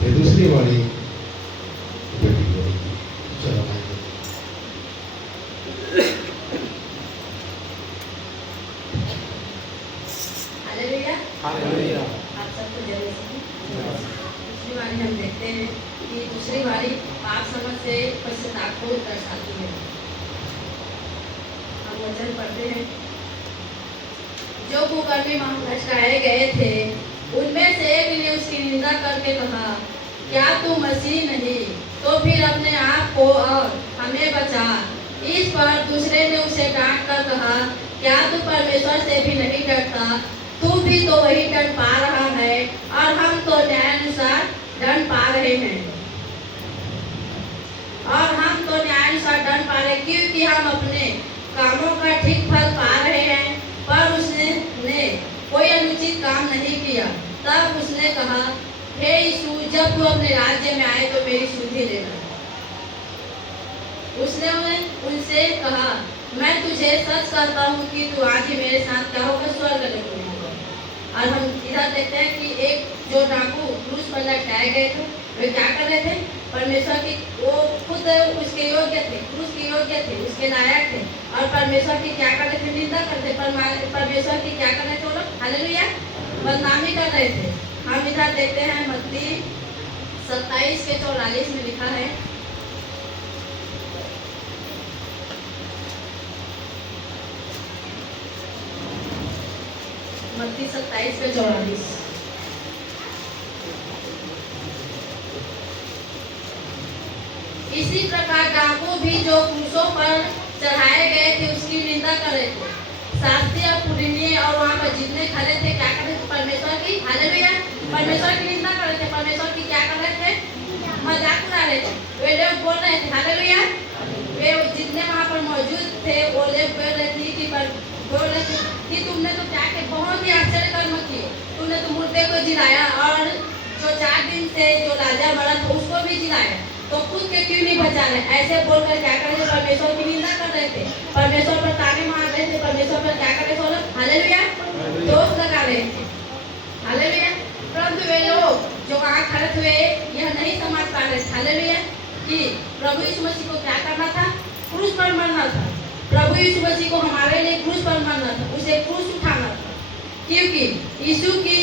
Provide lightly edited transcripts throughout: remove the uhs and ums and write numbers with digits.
फिर दूसरी बारी बेटी बोलेगी, चलो भाई। हालेलुया। हालेलुया। आप सबको जय मसीह। दूसरी बारी हम देखते हैं कि दूसरी बारी पाप समझ से पश्चाताप को दर्शाती है। हम वचन पढ़ते हैं, जो कुकर्मी भटकाए गए थे उनमें से एक ने उसकी निंदा करके कहा, क्या तू मसीह नहीं तो फिर अपने आप को और हमें बचा। इस पर दूसरे ने उसे डांट कर कहा, क्या तू परमेश्वर से भी नहीं डरता? तू भी तो वही दंड पा रहा है और हम तो न्यायानुसार दंड पा रहे हैं। क्योंकि हम अपने कामों का ठीक फल पा रहे हैं। पर उसने कोई अनुचित काम नहीं किया। तब उसने कहा, हे यीशु, जब तू अपने राज्य में आए तो मेरी सुधि लेना। उसने उनसे कहा, मैं तुझे सच कहता हूँ कि तू आज ही मेरे साथ क्या होगा, स्वर्ग में होगा। और हम इधर देखते हैं कि एक जो डाकू क्रूस पर लटकाए गए थे, वे क्या कर रहे थे? परमेश्वर की, वो खुद उसके योग्य थे, क्रूस के योग्य थे, उसके लायक थे, और परमेश्वर की क्या कर रहे थे? निंदा करते। परमेश्वर की क्या कर रहे थे वो लोग? हालेलुया, बदनामी कर रहे थे। हम इधर देखते हैं मत्ती 27:44 में लिखा है, मत्ती 27:44। इसी प्रकार डाकू भी जो क्रूसों पर चढ़ाए गए थे उसकी निंदा कर रहे थे। शास्त्री और पुरीनिये और वहाँ पर जितने खड़े थे क्या कर रहे थे? परमेश्वर की, हालेलुया, परमेश्वर की निंदा कर रहे थे। परमेश्वर की क्या कर रहे थे? मजाक उड़ा रहे थे। वे लोग बोल रहे थे, हालेलुया, वे जितने वहाँ पर मौजूद थे वो लोग बोल रहे थे कि तुमने तो क्या के बहुत ही आश्चर्य कर्म किए। तुमने तो मुर्दे को जिलाया और जो 4 दिन से जो राजा बड़ा था उसको भी जिलाया, तो खुद के क्यों नहीं बचा रहे? ऐसे बोलकर क्या कर रहे थे? परमेश्वर की निंदा कर रहे थे, परमेश्वर पर ताने मार रहे थे, परमेश्वर पर क्या कर रहे थे? हालेलुया, दोष लगा रहे थे। हालेलुया, परंतु वे लोग जो वहाँ खड़े हुए यह नहीं समझ पा रहे थे, हालेलुया, कि प्रभु यीशु मसीह को क्या करना था? क्रूस पर मरना था। प्रभु यीशु मसीह को हमारे लिए क्रूस पर मरना था, उसे क्रूस उठाना था, क्योंकि यीशु की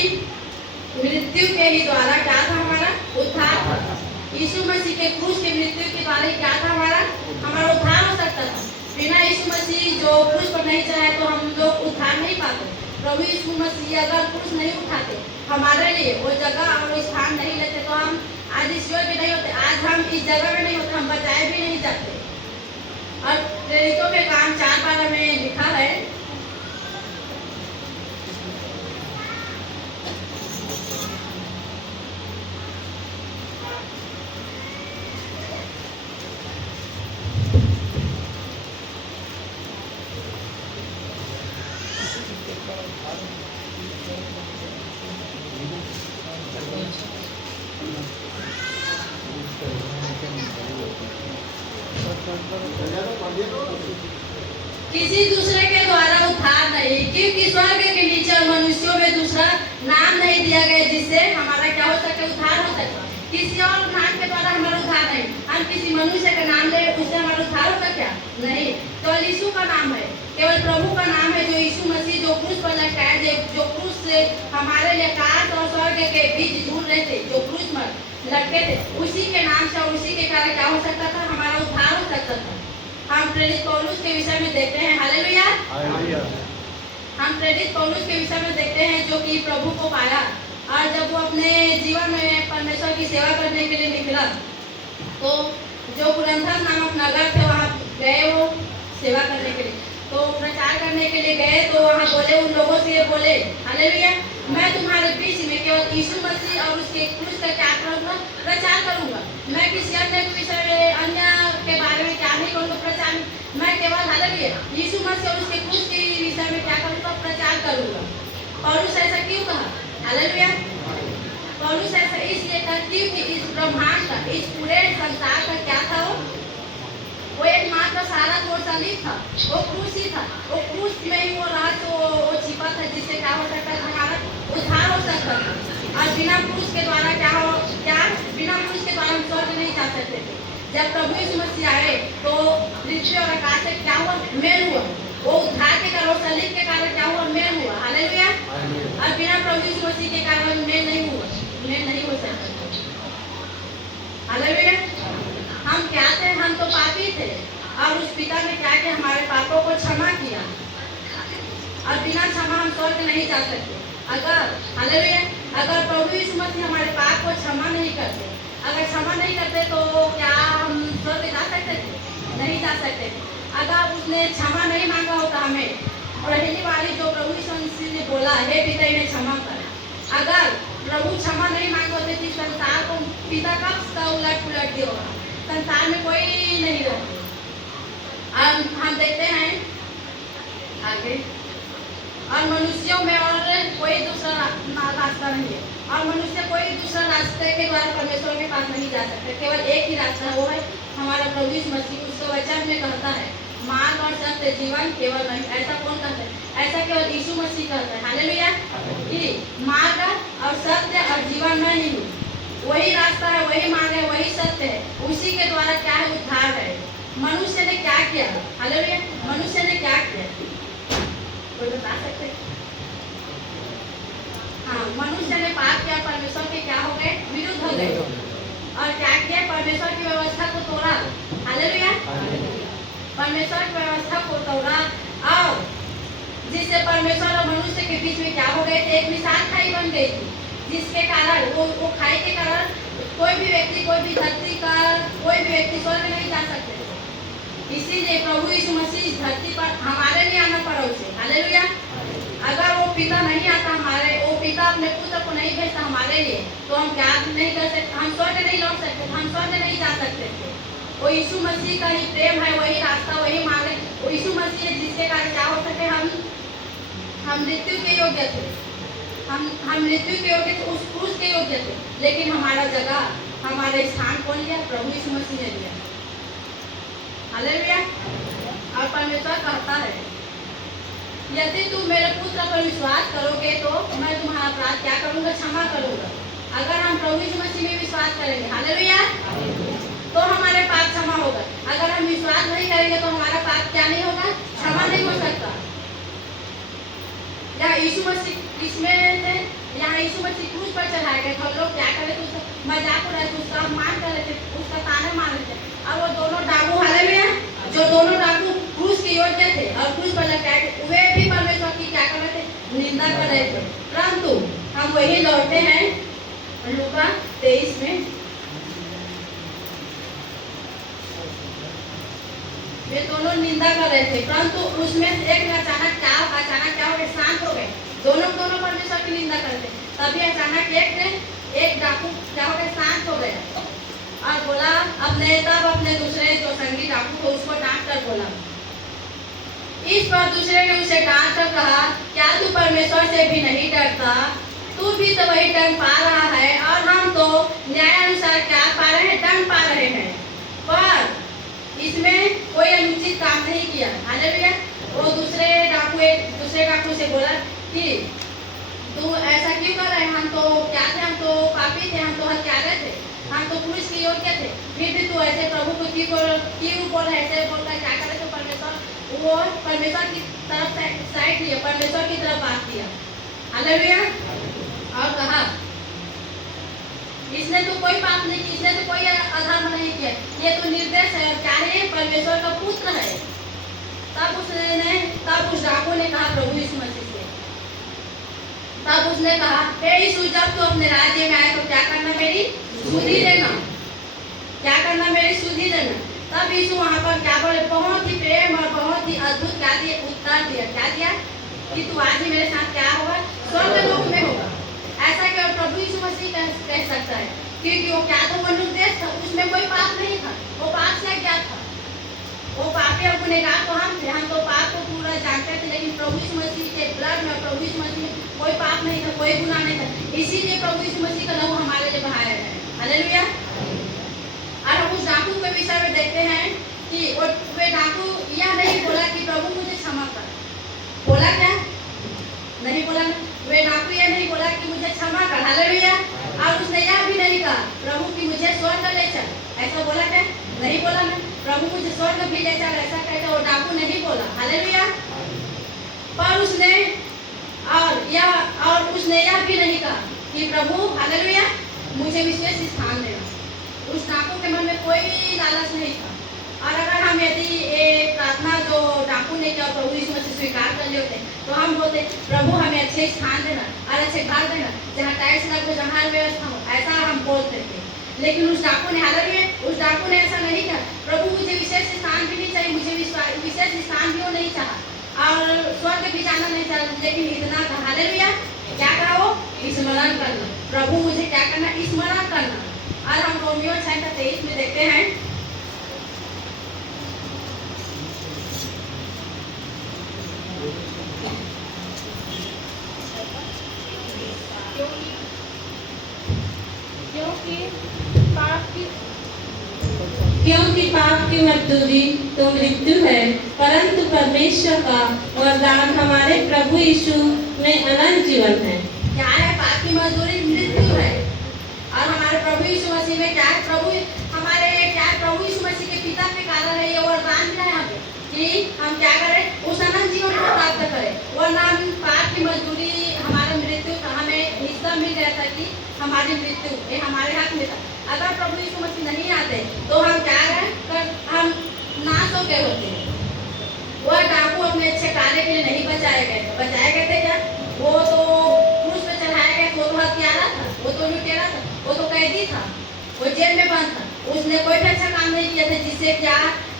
मृत्यु के ही द्वारा क्या था? हमारा उद्धार था। यीशु मसीह के क्रूस की मृत्यु के द्वारा क्या था? हमारा उद्धार हो सकता था। बिना यीशु मसीह जो क्रूस पर नहीं चढ़ाए तो हम लोग उद्धार नहीं पाते। प्रभु यीशु मसीह अगर क्रूस नहीं उठाते हमारे लिए, वो जगह और वो स्थान नहीं लेते, तो हम आज इस योग्य नहीं होते, आज हम इस जगह में नहीं होते, हम बचाए भी नहीं जाते। और प्रेरितों के काम 4:12 में लिखा है, किसी दूसरे के द्वारा उद्धार नहीं, क्योंकि स्वर्ग के नीचे और मनुष्यों में दूसरा नाम नहीं दिया गया जिससे हमारा क्या हो सके? उद्धार हो सके। किसी और नाम के द्वारा हमारा उद्धार नहीं। हम किसी मनुष्य का नाम ले, उससे हमारा उद्धार होगा क्या? नहीं। केवल यीशु का नाम है, केवल प्रभु का नाम है, जो यीशु मसीह जो क्रूस पर लटकाए, जो क्रूस से हमारे लिए आकाश और स्वर्ग के बीच झूल रहे थे, जो क्रूस पर लटके थे, उसी के नाम से और उसी के कारण क्या हो सकता था? हमारा उद्धार हो सकता था। हम प्रेरित पौलुस के विषय में देखते हैं, हालेलुया, हम प्रेरित पौलुस के विषय में देखते हैं जो कि प्रभु को पाया, और जब वो अपने जीवन में परमेश्वर की सेवा करने के लिए निकला, तो जो कुरिन्थस नामक नगर थे वहाँ गए वो सेवा करने के लिए, तो प्रचार करने के लिए गए, तो वहाँ बोले, उन लोगों से बोले, हालेलुया, मैं तुम्हारे बीच में केवल यीशु मसीह और उसके क्रूस का क्या करूँगा? प्रचार करूँगा। मैं किसी अन्य के विषय में, अन्य के बारे में क्या नहीं करूँगा? प्रचार। मैं केवल, हालेलुया, यीशु मसीह और उसके क्रूस के विषय में क्या करूँगा? प्रचार करूँगा। पौलुस ऐसा क्यों कहा? हालेलुया, पौलुस ऐसा इसलिए कहा क्योंकि इस ब्रह्मांड का, इस पूरे संसार का क्या था? वो एकमात्र सारा नहीं था, वो क्रूस ही था। वो क्रूस में ही वो रहा, तो वो छिपा था, जिससे क्या हो सकता था? हमारा उद्धार हो सकता था। और बिना क्रूस के द्वारा क्या जब प्रभु यीशु मसीह आए तो पृथ्वी और आकाश से क्या हुआ? मेल हुआ। वो उद्धार के कारण, वो सलीब के कारण क्या हुआ? मेल हुआ। हालेलुया। और बिना प्रभु यीशु मसीह के कारण मेल नहीं हुआ, मेल नहीं हो सकता। हालेलुया। हम क्या थे? हम तो पापी थे और उस पिता ने क्या किया? हमारे पापों को क्षमा किया और बिना क्षमा हम स्वर्ग नहीं जा सकते। अगर हालेलुया, अगर प्रभु यीशु मसीह हमारे पाप को क्षमा नहीं करते, अगर क्षमा नहीं करते तो क्या हम स्वर्ग जा सकते थे? नहीं जा सकते थे। अगर उसने क्षमा नहीं मांगा होता हमें, पहली वाली जो प्रभु यीशु मसीह ने बोला, हे पिता इन्हें क्षमा कर, अगर प्रभु क्षमा नहीं मांगे होते तो संसार को पिता कब उलट पुलट दिया होगा, संसार में कोई नहीं रहते। हम देखते हैं आगे, और मनुष्यों में और कोई दूसरा रास्ता नहीं है, और मनुष्य कोई दूसरा रास्ते के द्वारा परमेश्वर के पास नहीं जा सकते। केवल एक ही रास्ता है, वो है हमारा प्रभु यीशु मसीह। उसके वचन में कहता है, मार्ग और सत्य जीवन केवल नहीं। ऐसा कौन कहता है? ऐसा केवल यीशु मसीह कहता है। हालेलुया। कि मार्ग और सत्य और जीवन मैं ही हूँ, वही रास्ता है, वही मार्ग है, वही सत्य है। उसी के द्वारा क्या है? उद्धार है। मनुष्य ने क्या किया? हालेलुया। मनुष्य ने क्या किया? कोई बता सकते? हाँ, मनुष्य ने पाप किया, परमेश्वर के क्या हो गए? विरुद्ध हो गए। और क्या किया? परमेश्वर की व्यवस्था को तोड़ा। हालेलुया। परमेश्वर की व्यवस्था को तोड़ा, और जिससे परमेश्वर और मनुष्य के बीच में क्या हो गए थे? एक विशाल खाई बन गई थी, जिसके कारण वो खाई के कारण कोई भी व्यक्ति, कोई भी धरती का कोई भी व्यक्ति स्वर्ग नहीं जा सकते। इसीलिए प्रभु यीशु मसीह इस धरती पर हमारे लिए आना पड़ा उसे। हालेलुया। अगर वो पिता नहीं आता हमारे, वो पिता अपने पुत्र को नहीं भेजता हमारे लिए, तो हम क्या नहीं कर सकते? हम स्वर्ग नहीं लौट सकते, हम स्वर्ग नहीं जा सकते थे। वो यीशु मसीह का ही प्रेम है, वही रास्ता, वही मार्ग है। वो यीशु मसीह है जिसके कारण क्या हो सके? हम मृत्यु के योग्य थे, हम मृत्यु के योग्य थे, उस क्रूस के योग्य थे, लेकिन हमारा जगह, हमारे स्थान कौन लिया? प्रभु यीशु मसीह ने लिया। हालेलुया। और परमेश्वर कहता है, यदि तुम मेरे पुत्र पर विश्वास करोगे तो मैं तुम्हारा अपराध क्या करूंगा? क्षमा करूंगा। अगर हम प्रभु यीशु मसीह में विश्वास करेंगे, हालेलुया, तो हमारे पाप क्षमा होगा। अगर हम विश्वास नहीं करेंगे तो हमारा पाप क्या नहीं होगा? क्षमा नहीं हो सकता। यहाँ यीशु मसीह इसमें थे, यहाँ यीशु मसीह क्रूस पर चढ़ाए गए थे। लोग क्या कर रहे थे? उसका मजाक उड़ा रहे थे, उसका अपमान कर रहे थे, उसका ताना मार रहे थे। और वो दोनों डाकू, हालेलुया, जो दोनों डाकू क्रूस के योग्य थे और क्रूस पर लटकाए थे, वे भी परमेश्वर की क्या कर रहे थे? निंदा कर रहे थे। परंतु हम वही लौटते हैं लूका 23 में, वे दोनों निंदा कर रहे थे, परंतु उसमें एक में अचानक क्या हो गए? शांत हो गए। दोनों परमेश्वर की निंदा कर रहे थे, तभी अचानक एक डाकू क्या हो गया? शांत हो गया और बोला अपने दूसरे जो संगी डाकू थे उसको डांट कर बोला। इस पर दूसरे ने उसे डांट कर कहा, क्या तू परमेश्वर से भी नहीं डरता? तू भी तो वही दंड पा रहा है और हम तो न्याय अनुसार क्या पा रहे हैं? दंड पा रहे हैं, पर इसमें कोई अनुचित काम नहीं किया। हालेलुया। वो दूसरे डाकू से बोला कि तू ऐसा क्यों कर रहे हैं? हम तो क्या थे? हम तो पापी थे, हम तो हत्यारे थे, हम तो क्रूस के योग्य थे, फिर भी तू ऐसे प्रभु को क्यों बोल रहे? ऐसे बोल रहे क्या करे? तो परमेश्वर की तरफ साइड लिया, परमेश्वर की तरफ बात किया। हालेलुया। और कहा इसने तो कोई पाप नहीं किया, इसने तो कोई अधर्म नहीं किया, ये तो निर्दोष है, क्या है? परमेश्वर का पुत्र है। तब उस डाकू ने कहा प्रभु यीशु मसीह से, तब उसने कहा, हे यीशु, जब तू अपने राज्य में आए तो क्या करना? मेरी सुधि देना। क्या करना? मेरी सुधि देना। तब यीशु वहाँ पर क्या बोले? बहुत ही प्रेम और बहुत ही अद्भुत क्या दिया? उत्तर दिया। क्या दिया? कि तू आज ही मेरे साथ क्या होगा? स्वर्ग लोक में होगा। ऐसा केवल प्रभु यीशु मसीह कह सकता है, क्योंकि वो क्या था? मनुष्य था, उसमें कोई पाप नहीं था, वो पाप से अज्ञात था। वो पापी और गुनहगार तो हम थे, हम तो पाप को पूरा जानते थे, लेकिन प्रभु यीशु मसीह के ब्लड में, प्रभु यीशु मसीह में कोई पाप नहीं था, कोई गुनाह नहीं था। इसीलिए प्रभु यीशु मसीह का लहू हमारे लिए बहाया है। हालेलुया। और हम उस डाकू के विषय में देखते हैं कि वे डाकू यह नहीं बोला कि प्रभु मुझे क्षमा कर, बोला क्या? नहीं बोला ना। वे डाकू यह नहीं बोला कि मुझे क्षमा कर, हालेलुया। और उसने यह भी नहीं कहा प्रभु कि मुझे स्वर्ग ले चल, ऐसा बोला क्या? नहीं बोला मैं, प्रभु मुझे स्वर्ग भी ले चल ऐसा कहकर वो डाकू नहीं बोला। हालेलुया। पर उसने उसने यह भी नहीं कहा कि प्रभु हालेलुया मुझे विशेष स्थान देना। उस डाकू के मन में कोई लालच नहीं था। और अगर हम यदि ये प्रार्थना जो डाकू ने किया प्रभु यीशु मसीह स्वीकार कर लिए होते तो हम बोलते प्रभु हमें अच्छे स्थान देना और अच्छे घर देना जहाँ टाइल्स लगो जहाँ व्यवस्था हो, ऐसा हम बोलते थे। लेकिन उस डाकू ने उस डाकू ने ऐसा नहीं किया। प्रभु मुझे विशेष स्थान भी नहीं चाहिए, मुझे विशेष स्थान भी वो नहीं चाहा और स्वर्ग भी जाना नहीं चाहा, लेकिन इतना था हालेलुया क्या कहा वो स्मरण करना। प्रभु मुझे क्या करना स्मरण करना। और हम रोमियो 6:23 में देखते हैं क्योंकि पाप की मजदूरी तो मृत्यु है, परंतु परमेश्वर का वरदान हमारे प्रभु यीशु में अनंत जीवन है। क्या है? पाप की मजदूरी मृत्यु है और हमारे प्रभु यीशु मसीह में क्या है? प्रभु यीशु मसीह के पिता के कारण है ये वरदान मिला है हमें कि हम क्या करें उस अनंत जीवन को प्राप्त करें। वरना पाप की मजदूरी हमारा मृत्यु था, हमें हिस्सा मिल गया था कि हमारी मृत्यु ये हमारे हाथ में था। अगर प्रभु यीशु मसीह नहीं आते तो हम क्या करें? हम नाश हो गए होते। वह डाकू अपने अच्छे कार्य के लिए नहीं बचाए गए थे क्या? वो तो क्रूस पे चढ़ाया गया, वो तो हत्यारा था, वो तो लुटेरा था, वो तो कैदी था, वो जेल में बंद था। उसने कोई भी अच्छा काम नहीं किया था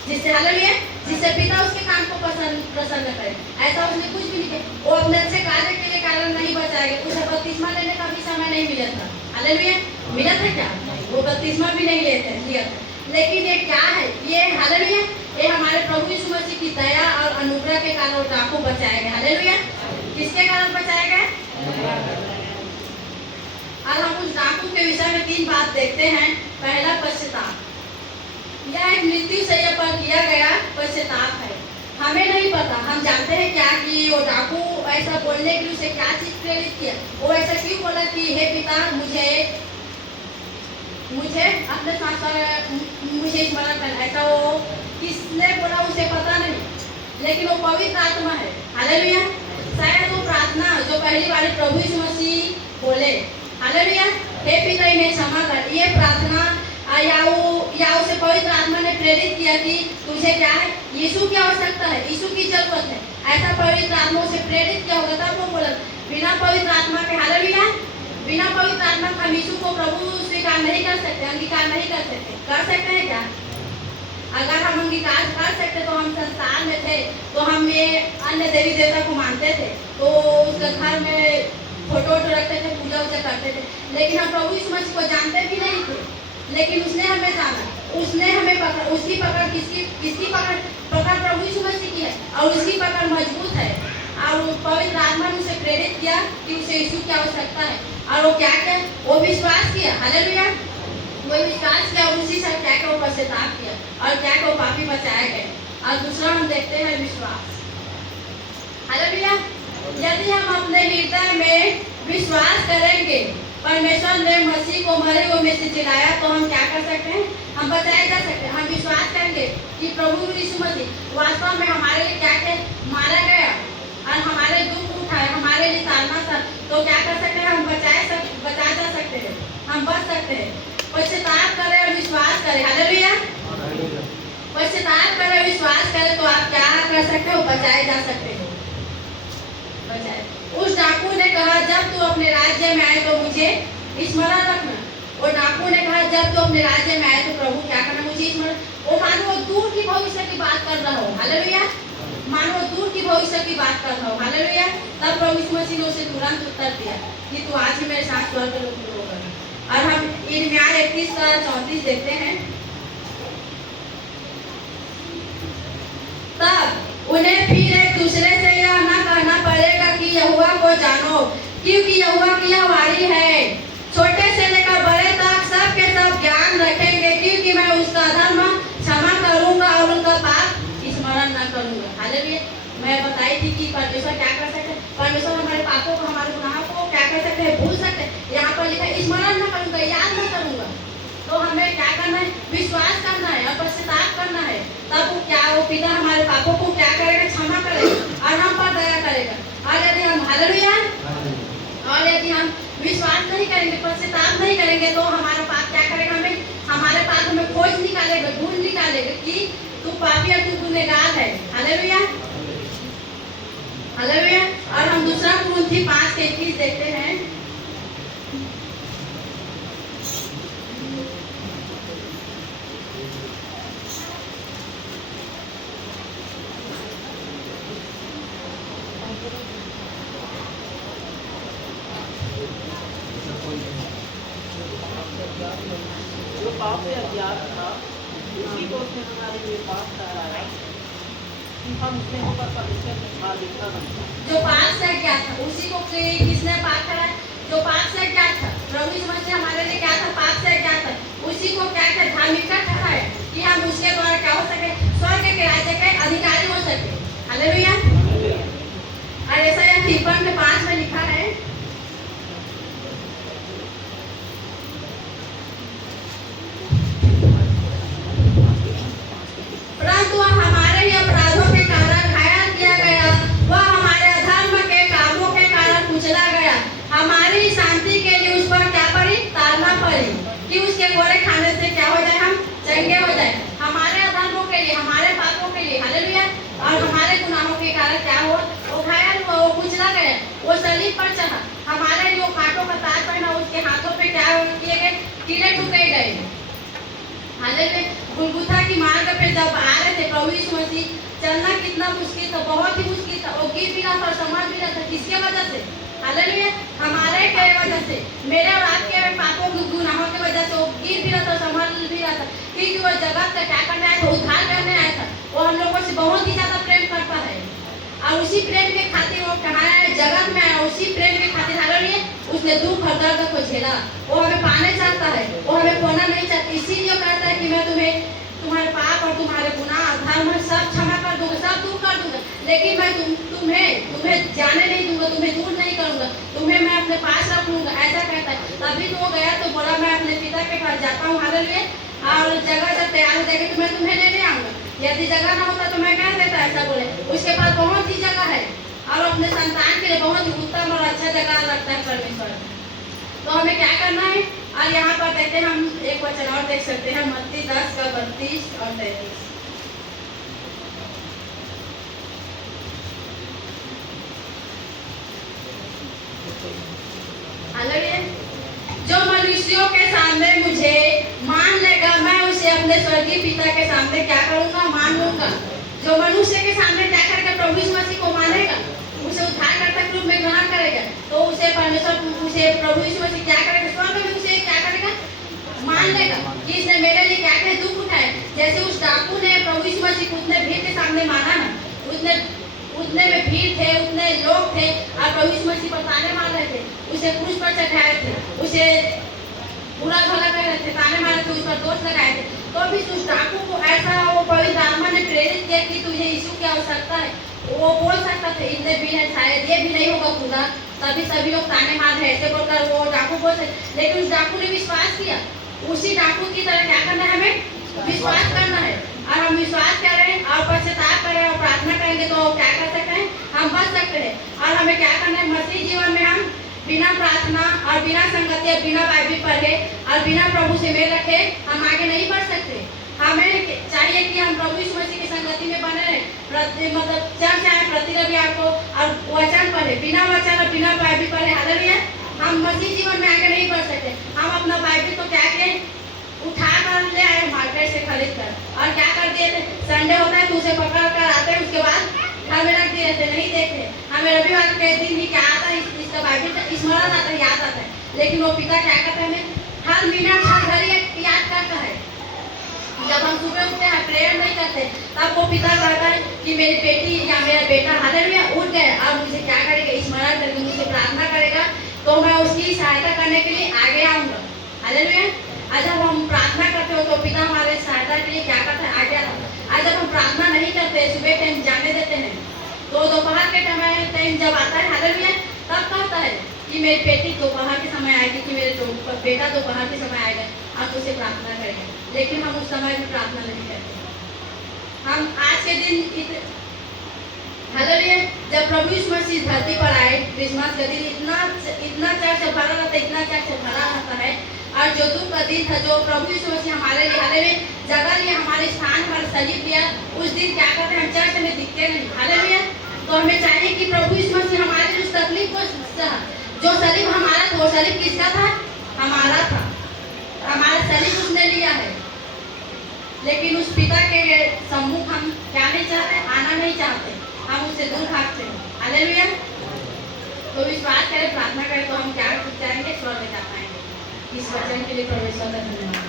जिससे हालेलुया जिससे पिता उसके काम को प्रसन्न करे। ऐसा उसने कुछ भी नहीं किया। वो अपने अच्छे कार्य के लिए कारण नहीं बचाया गया। उसे बपतिस्मा लेने का भी समय नहीं मिला था। हालेलुया मिला था क्या? वो बपतिस्मा भी नहीं लिया था। लेकिन ये क्या है? ये हालेलुया ये हमारे प्रभु यीशु मसीह की दया और अनुग्रह के कारण वो डाकू बचाए गए। हालेलुया किसके कारण बचाए गए? और हम उस डाकू के विषय में 3 बात देखते हैं। पहला पश्चाताप। यह एक मृत्यु शैया पर किया गया पश्चाताप है। हमें नहीं पता, हम जानते हैं क्या कि वो डाकू ऐसा बोलने के लिए उसे क्या चीज प्रेरित किया। वो ऐसा क्यों बोला कि हे पिता मुझे अपने साथ मुझे स्मरण करना। ऐसा वो किसने बोला उसे पता नहीं, लेकिन वो पवित्र आत्मा है। हालेलुया शायद वो प्रार्थना जो पहली बार प्रभु यीशु मसीह बोले हालेलुया हे पिता इन्हें क्षमा कर, ये प्रार्थना या उसे पवित्र आत्मा ने प्रेरित किया कि तुझे क्या है यीशु की आवश्यकता है, यीशु की जरूरत है। ऐसा पवित्र आत्मा उसे प्रेरित किया होगा तब वो बोला। बिना पवित्र आत्मा के हालेलुया बिना पवित्र आत्मा हम यीशु को प्रभु स्वीकार नहीं कर सकते, अंगीकार नहीं कर सकते। कर सकते हैं क्या? अगर हम अंगीकार कर सकते तो हम संसार में थे तो हम ये अन्य देवी देवता को मानते थे, तो उसके घर में फोटो रखते थे, पूजा करते थे। लेकिन हम प्रभु यीशु मसीह को जानते भी नहीं थे, लेकिन उसने हमें जाना, उसने हमें पकड़ा। उसकी पकड़ किसकी पकड़ प्रभु यीशु मसीह की है और उसकी पकड़ मजबूत है। और पवित्र आत्मा ने उसे प्रेरित किया कि उसे यीशु की आवश्यकता है और वो क्या किया? वो विश्वास किया। हालेलुया वो विश्वास किया और उसी से क्या क्या वो पश्चाताप किया और क्या क्या वो पापी बचाए गए। और दूसरा हम देखते हैं विश्वास। हालेलुया यदि हम अपने हृदय में विश्वास करेंगे परमेश्वर ने मसीह को मरे हुए में से जिलाया तो हम क्या कर सकते हैं? हम बचाए जा सकते हैं। हम विश्वास करेंगे कि प्रभु यीशु मसीह वास्तव में हमारे लिए क्या क्या मारा गया और हमारे दुख उठाए, हमारे लिए तारना था, तो क्या कर सकते हैं? हम बचा जा सकते हैं, हम बच सकते हैं। पश्चाताप करें और विश्वास करें। हालेलुया पश्चाताप करें विश्वास करें तो आप क्या कर सकते हो? बचाए जा सकते हो। बचाए। उस डाकू ने कहा जब तू अपने राज्य में आए तो मुझे स्मरण रखना। और डाकू ने कहा जब तू अपने राज्य में आए तो प्रभु क्या करना? मुझे स्मरण। वो मानो दूर की भविष्य की बात कर रहा हो। हालेलुया मानो दूर की भविष्य की बात कर रहा हो। हालेलुया तब प्रभु यीशु मसीह ने उसे तुरंत उत्तर दिया कि तू आज ही मेरे साथ स्वर्ग लोक में होगा। और हम यिर्मयाह 31:34 देखते हैं। तब उन्हें फिर एक दूसरे से यह न कहना पड़ेगा कि यहोवा को जानो, क्योंकि यहोवा की यह वाणी है छोटे से लेकर बड़े तक सब के सब ज्ञान रखेंगे, क्योंकि मैं उसका धर्म क्षमा करूंगा और उनका पाप स्मरण न करूंगा। हालेलुया मैं बताई थी कि परमेश्वर क्या कर सकते हैं? परमेश्वर हमारे पापों को हमारे गुनाहों को क्या कर सकते हैं? भूल सकते हैं। यहाँ पर लिखा है स्मरण न करूंगा, याद न करूंगा। तो हमें क्या करना है? विश्वास करना है और पश्चाताप करना है, तब वो क्या वो पिता हमारे पापों को क्या करेगा, क्षमा करेगा और हम पर दया करेगा। और यदि हम हालेलुया, और यदि हम विश्वास नहीं करेंगे, पश्चाताप नहीं करेंगे, तो हमारा पाप क्या करेगा, हमें हमारे पाप में खोज निकालेगा, ढूंढ निकालेगा कि तू पापी और तू गुनहगार है। Hallelujah, hallelujah. और हम दूसरा कुरिन्थी 5:21 देखते हैं। जो पाप से अज्ञात था उसी को उसने हमारे लिए पाप ठहराया कि हम उसमें होकर परमेश्वर की मालिकता बनते हैं। जो पाप से अज्ञात था उसी को किसने पाप ठहराया, जो पाप से अज्ञात था, प्रभु यीशु मसीह हमारे लिए क्या था, पाप से अज्ञात था, उसी को क्या क्या धार्मिकता ठहराया कि हम उसके द्वारा क्या हो सके, स्वर्ग के राज्य के अधिकारी हो सके। हालेलुया। और ऐसा यह 53:5 में लिखा है, परंतु हमारे ही अपराधों के कारण घायल किया गया, वह हमारे अधर्म के कामों के कारण कुचला गया, हमारी शांति के लिए उस पर क्या पड़ी, ताड़ना पड़ी कि उसके गोरे खाने से क्या हो जाए, हम चंगे हो जाए। हमारे अधर्मों के लिए, हमारे पापों के लिए, हालेलुया, और हमारे गुनाहों के कारण क्या हो, वो घायल हुआ, वो कुचला गया, वो सलीब पर चढ़ा, हमारे लिए कांटों का ताज पहना, उसके हाथों पे क्या किए गए, कीड़े ठुके गए। हालेलुया। गुलगुथा की मार्ग पे जब आ रहे थे प्रभु यीशु मसीह, चलना कितना मुश्किल था, बहुत ही मुश्किल था, वो गिर भी रहा था और समझ भी रहा था, किसके वजह से, हालेलुया, हमारे के वजह से, मेरे और आपके पापों गुनाहों की वजह से वो गिर भी रहा था, संभल भी रहा था, क्योंकि वो जगत का क्या करने आया था, उद्धार करने आया था। वो हम लोगों से बहुत ही ज्यादा प्रेम करता है और उसी प्रेम के खातिर वो कहाँ आया, जगत में आया, उसी प्रेम के खातिर, हालेलुया, उसने दुख और दर्द को झेला। वो हमें पाने चाहता है, वो हमें खोना नहीं चाहता, इसीलिए कहता है कि मैं तुम्हें तुम्हारे पाप और तुम्हारे गुनाह धर्म सब क्षमा कर दूंगा, सब दूर कर दूंगा, लेकिन मैं तुम्हें जाने नहीं दूंगा, तुम्हें दूर नहीं करूंगा, तुम्हें मैं अपने पास रख लूंगा, ऐसा कहता है। तभी तो वो गया तो बोला मैं अपने पिता के पास जाता हूँ, हालेलुया, और जगह जब तैयार हो जाएगी तो मैं तुम्हें लेने आऊंगा। यदि जगह ना होता तो मैं कह देता, ऐसा बोले। उसके पास बहुत ही जगह है और अपने संतान के लिए बहुत ही उत्तम और अच्छा जगह रखता है परमेश्वर। तो हमें क्या करना है, और यहाँ पर देखते हैं, हम एक वचन और देख सकते हैं, मत्ती 10:32 और 33। हालेलुया। जो मनुष्यों के सामने मुझे मान लेगा, मैं उसे अपने स्वर्गीय पिता के सामने क्या करूंगा, मान लूंगा। जो मनुष्य के सामने क्या करेगा, प्रभु यीशु मसीह को मानेगा, उसे उद्धारकर्ता के रूप में ग्रहण करेगा, तो उसे परमेश्वर, उसे प्रभु यीशु मसीह क्या करेगा, स्वर्ग में उसे क्या करेगा, मान लेगा कि इसने मेरे लिए क्या क्या दुख उठाए। जैसे उस डाकू ने प्रभु यीशु मसीह को उतने भीड़ के सामने माना ना, उतने में भीड़ थे, उतने लोग थे और प्रभु यीशु मसीह पर ताने मार रहे थे, उसे क्रूस पर चढ़ाए थे, उसे बुरा भला कर रहे थे, ताने मारे थे, उस पर दोष लगाए थे। तो भी उस डाकू को ऐसा वो पवित्र आत्मा ने प्रेरित किया कि तुझे यीशु की आवश्यकता है। वो बोल सकता था इतने भी है, शायद ये भी नहीं होगा खुदा, तभी सभी लोग ताने मार रहे, ऐसे बोलकर वो डाकू बोल सकते, लेकिन उस डाकू ने विश्वास किया। उसी डाकू की तरह क्या करना है, हमें विश्वास करना है, और हम विश्वास करें और पश्चाताप करें और प्रार्थना करेंगे तो क्या कर सकते हैं, हम बच सकते हैं। और हमें क्या करना है, मसीह जीवन में हम बिना प्रार्थना और बिना संगति, बिना बाइबिल पढ़े और बिना प्रभु से मेल रखे हम आगे नहीं बढ़ सकते। हमें चाहिए कि हम प्रभु यीशु मसीह की संगति में बने रहें, मतलब चर्च आए प्रति रविवार को और वचन पढ़े, बिना वचन और बिना बाइबिल पढ़े, हालेलुया, हम मसीह जीवन में आगे नहीं बढ़ सकते। हम अपना बाइबिल तो क्या किए, उठा कर ले आए मार्केट से खरीद कर, और क्या कर दिए थे, संडे होता है तो उसे पकड़ कर आते हैं, उसके बाद घर में रख दिए थे, नहीं देखते। हमें रविवार के दिन ही क्या आता है, इसका बाइबिल स्मरण आता है, याद आता है, लेकिन वो पिता क्या करता है, हमें हर मिनट हर घड़ी याद करता है। जब हम सुबह उठते हैं प्रेयर नहीं करते, तब वो पिता कहता है कि मेरी बेटी या मेरा बेटा हालेलुया उठ गए, अब मुझे क्या करेगा, स्मरण करके मुझे प्रार्थना करेगा तो मैं उसकी सहायता करने के लिए आगे आऊँगा, हालेलुया। आज जब हम प्रार्थना करते हो तो पिता हमारे सहायता के लिए क्या करता है, आगे आता है। आज जब हम प्रार्थना नहीं करते, सुबह टाइम जाने देते हैं, तो दोपहर के टाइम जब आता है, हालेलुया, तब कहता है कि मेरी बेटी दोपहर के समय आएगी, कि मेरे बेटा दोपहर के समय आएगा, आप उसे प्रार्थना करेंगे, लेकिन हम उस समय भी प्रार्थना नहीं करते। हम आज के दिन हालेलुया, जब प्रभु यीशु मसीह धरती पर आए क्रिसमस का दिन इतना चर्च भरा रहता है, इतना चर्च भरा रहता है। और जो दुख का दिन था, जो प्रभु यीशु मसीह हमारे लिए हालेलुया जगह लिया, हमारे स्थान पर सलीब लिया, उस दिन क्या करते हैं हम चर्च में दिखते नहीं। हालेलुया, तो हमें चाहिए कि प्रभु यीशु मसीह हमारे लिए उस तकलीफ को सहा। जो सलीब हमारा था, वो सलीब किसका था? हमारा था। हमारा सलीब उसने लिया है, लेकिन उस पिता के सम्मुख हम क्या नहीं चाहते? आना नहीं चाहते, हम उससे दूर भागते हैं। हालेलुया, तो विश्वास करें, प्रार्थना करें, तो हम क्या जाएंगे? स्वर्ग में जा पाएंगे। इस वचन के लिए परमेश्वर का धन्यवाद।